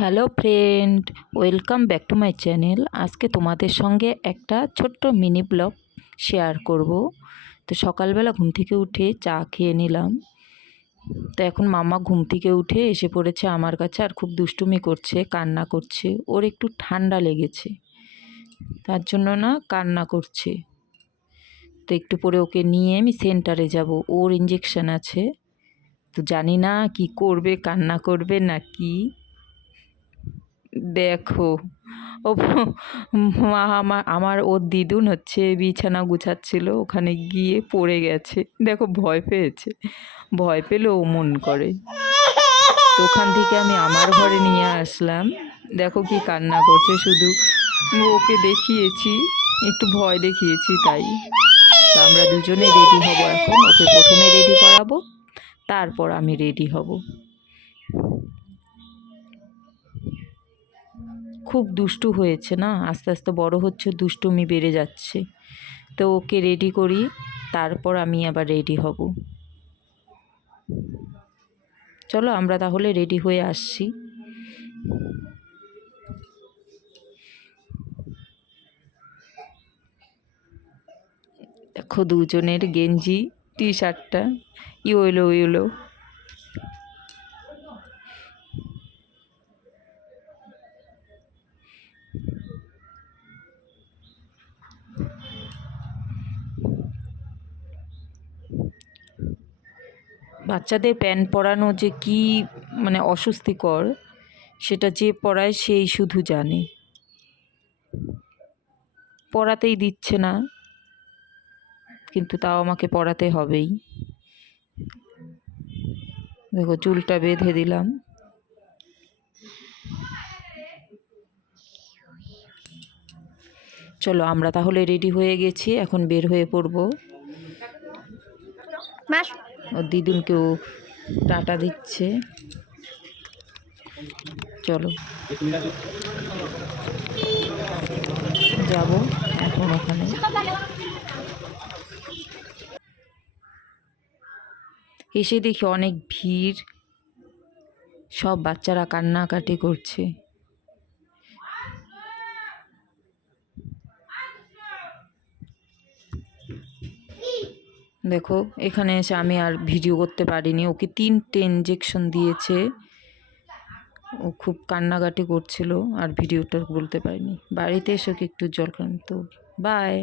Hello friend, welcome back to my channel. আজকে তোমাদের সঙ্গে একটা ছোট্ট মিনি ব্লগ শেয়ার করব। তো সকালবেলা ঘুম থেকে উঠে চা খেয়ে নিলাম। তো এখন মামা ঘুম থেকে উঠে এসে পড়েছে আমার কাছে, আর খুব দুষ্টুমি করছে, কান্না করছে। ওর একটু ঠান্ডা লেগেছে, তার জন্য না কান্না করছে। তো একটু পরে ওকে নিয়ে আমি সেন্টারে যাব, ওর ইঞ্জেকশন আছে। তো জানি না কি করবে, কান্না করবে না কি। দেখো ও মা আমার ওর দিদুন হচ্ছে বিছানা গুছাচ্ছিল, ওখানে গিয়ে পড়ে গেছে। দেখো ভয় পেয়েছে, ভয় পেলে ও মন করে। তো ওখান থেকে আমি আমার ঘরে নিয়ে আসলাম। দেখো কি কান্না করছে, শুধু ওকে দেখিয়েছি, একটু ভয় দেখিয়েছি তাই। তো আমরা দুজনে রেডি হব এখন। ওকে প্রথমে রেডি করাবো, তারপর আমি রেডি হব। খুব দুষ্টু হয়েছে না, আস্তে আস্তে বড় হচ্ছে, দুষ্টুমি বেড়ে যাচ্ছে। তো ওকে রেডি করি, তারপর আমি আবার রেডি হব। চলো আমরা তাহলে রেডি হয়ে আসছি। দেখো দুজনের গেঞ্জি টি শার্টটা ইয়েলো ইয়েলো। বাচ্চাদের প্যান্ট পরানো যে কি মানে অস্বস্তিকর, সেটা যে পরায় সেই শুধু জানে। পরাতেই দিচ্ছে না, কিন্তু তাও আমাকে পরাতে হবেই। দেখো চুলটা বেঁধে দিলাম। চলো আমরা তাহলে রেডি হয়ে গেছি, এখন বের হয়ে পড়বো। ওর দিদুনকেও টাটা দিচ্ছে। চলো যাব এখন ওখানে। এসে দেখি অনেক ভিড়, সব বাচ্চারা কান্নাকাটি করছে। দেখো এখানে এসে আমি আর ভিডিও করতে পারিনি, ওকে 3টে ইঞ্জেকশন দিয়েছে। ও খুব কান্নাকাটি করছিল, আর ভিডিওটা বলতে পারিনি। বাড়িতে এসে ওকে একটু জল খান। তো বাই।